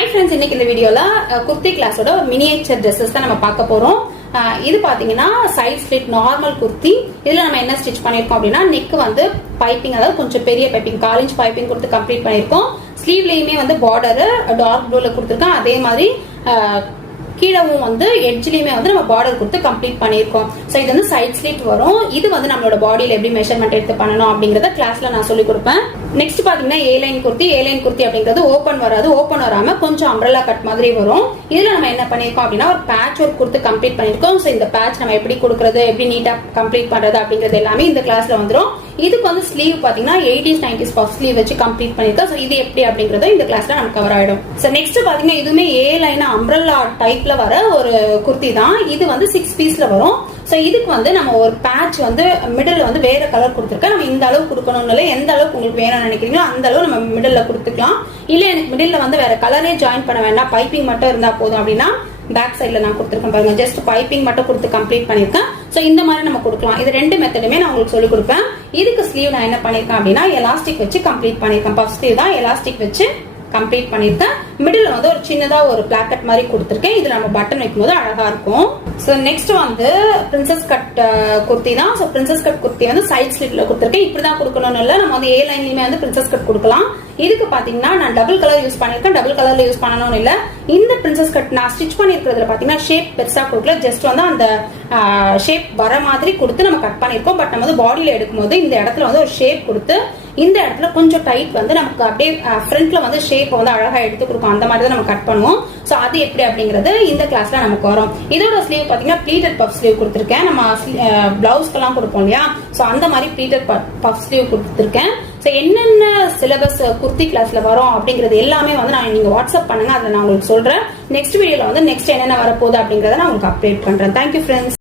Hi friends, இன்னைக்கு இந்த வீடியோல குர்த்தி கிளாஸோட மினியேச்சர் ட்ரெஸ்ஸஸ் தான் நம்ம பார்க்க போறோம். இது பாத்தீங்கன்னா சைட் ஸ்லிட் நார்மல் குர்த்தி. இதுல நம்ம என்ன ஸ்டிச் பண்ணிருக்கோம் அப்படின்னா நெக் வந்து பைப்பிங், அதாவது கொஞ்சம் பெரிய பைப்பிங் 4 இன்ச் பைப்பிங் கொடுத்து கம்ப்ளீட் பண்ணிருக்கோம். ஸ்லீவ்லயுமே வந்து பார்டர் டார்க் ப்ளூல கொடுத்துருக்கோம். அதே மாதிரி கீழவும் வந்து எட்ஜ்லயுமே வந்து நம்ம பார்டர் கொடுத்து கம்ப்ளீட் பண்ணிருக்கோம். சோ இது வந்து சைட் ஸ்லிட் வரும். இது வந்து நம்மளோட பாடியில எப்படி மெஷர்மெண்ட் எடுத்து பண்ணணும் அப்படிங்கறத கிளாஸ்ல நான் சொல்லி கொடுப்பேன். நெக்ஸ்ட் பாத்தீங்கன்னா ஏ லைன் குர்த்தி அப்படிங்கிறது ஓபன் வராது. ஓபன் வராம கொஞ்சம் அம்ப்ரெல்லா கட் மாதிரி வரும். இதுல நம்ம என்ன பண்ணிருக்கோம் அப்படின்னா ஒரு பேட்ச் ஒர்க் கொடுத்து கம்ப்ளீட் பண்ணிருக்கோம். சோ இந்த பேட்ச் நம்ம எப்படி கொடுக்கறது, எப்படி நீட்டா கம்ப்ளீட் பண்றது அப்படிங்கிறது எல்லாமே இந்த கிளாஸ்ல வந்துரும். இதுக்கு வந்து ஸ்லீவ் பாத்தீங்கன்னா 80s 90s பஃப் ஸ்லீவ் வச்சு கம்ப்ளீட் பண்ணிருக்கோம். சோ இது எப்படி அப்படிங்கறது இந்த கிளாஸ்ல நமக்கு கவர் ஆயிடும். சோ நெக்ஸ்ட் பாத்தீங்கன்னா இதுவுமே ஏ லைன் அம்ப்ரெல்லா டைப்ல வர ஒரு குர்த்தி தான். இது வந்து 6 பீஸ்ல வரும். சோ இதுக்கு வந்து நம்ம ஒரு பேட்ச் வந்து மிடில் வந்து வேற கலர் கொடுத்துருக்கேன். நம்ம இந்த அளவு கொடுக்கணும்னு இல்லை, எந்த அளவுக்கு உங்களுக்கு வேணும்னு நினைக்கிறீங்களோ அந்த அளவு நம்ம மிடில்ல கொடுத்துக்கலாம். இல்ல எனக்கு மிடில்ல வந்து வேற கலரே ஜாயின் பண்ண வேண்டாம், பைப்பிங் மட்டும் இருந்தா போதும் அப்படின்னா பேக் சைட்ல நான் கொடுத்துருக்கேன் பாருங்க. ஜஸ்ட் பைப்பிங் மட்டும் கொடுத்து கம்ப்ளீட் பண்ணிருக்கேன். சோ இந்த மாதிரி நம்ம கொடுக்கலாம். இது ரெண்டு மெத்தடுமே நான் உங்களுக்கு சொல்லி கொடுப்பேன். இதுக்கு ஸ்லீவ் நான் என்ன பண்ணிருக்கேன் அப்படின்னா எலாஸ்டிக் வச்சு கம்ப்ளீட் பண்ணிருக்கேன். பஃப் ஸ்லீவ் தான், எலாஸ்டிக் வச்சு கம்ப்ளீட் பண்ணிருக்கேன். மிடில் வந்து ஒரு சின்னதா ஒரு பிளாக்கெட் மாதிரி கொடுத்துருக்கேன். இதுல நம்ம பட்டன் வைக்கும் போது அழகா இருக்கும். சோ நெக்ஸ்ட் வந்து பிரின்சஸ் கட் குர்த்தி தான். சோ பிரின்சஸ் கட் குர்த்தி வந்து சைட் ஸ்லிட்ல கொடுத்துருக்கேன். இப்படிதான் கொடுக்கணும்னு இல்ல, நம்ம வந்து ஏ லைன்லயுமே வந்து பிரின்சஸ் கட் கொடுக்கலாம். இதுக்கு பாத்தீங்கன்னா நான் டபுள் கலர் யூஸ் பண்ணிருக்கேன். டபுள் கலர்ல யூஸ் பண்ணணும்னு இல்ல. இந்த பிரின்சஸ் கட் நான் ஸ்டிச் பண்ணிருக்கிறதுல பாத்தீங்கன்னா ஷேப் பெருசா கொடுக்கல, ஜஸ்ட் வந்து அந்த ஷேப் வர மாதிரி கொடுத்து நம்ம கட் பண்ணிருக்கோம். பட் நம்ம வந்து பாடியில எடுக்கும்போது இந்த இடத்துல வந்து ஒரு ஷேப் கொடுத்து இந்த இடத்துல கொஞ்சம் டைட் வந்து நமக்கு அப்படியே ஃப்ரண்ட்ல வந்து ஷேப் வந்து அழகா எடுத்து கொடுக்கும். அந்த மாதிரி தான் நம்ம கட் பண்ணுவோம். சோ அது எப்படி அப்படிங்கிறது இந்த கிளாஸ்ல நமக்கு வரும். இதோட ஸ்லீவ் பாத்தீங்கன்னா ப்ளீட்டட் பஃப் ஸ்லீவ் கொடுத்துருக்கேன். நம்ம பிளவுஸ்க்கெல்லாம் கொடுப்போம் இல்லையா, சோ அந்த மாதிரி ப்ளீட்டட் பஃப் ஸ்லீவ் கொடுத்துருக்கேன். சோ என்னென்ன சிலபஸ் குர்த்தி கிளாஸ்ல வரும் அப்படிங்கிறது எல்லாமே வந்து நான் நீங்க வாட்ஸ்அப் பண்ணுங்க, அதை நான் உங்களுக்கு சொல்றேன். நெக்ஸ்ட் வீடியோல வந்து நெக்ஸ்ட் என்னென்ன வரப்போகுது அப்படிங்கறத நான் உங்களுக்கு அப்டேட் பண்றேன். Thank you friends.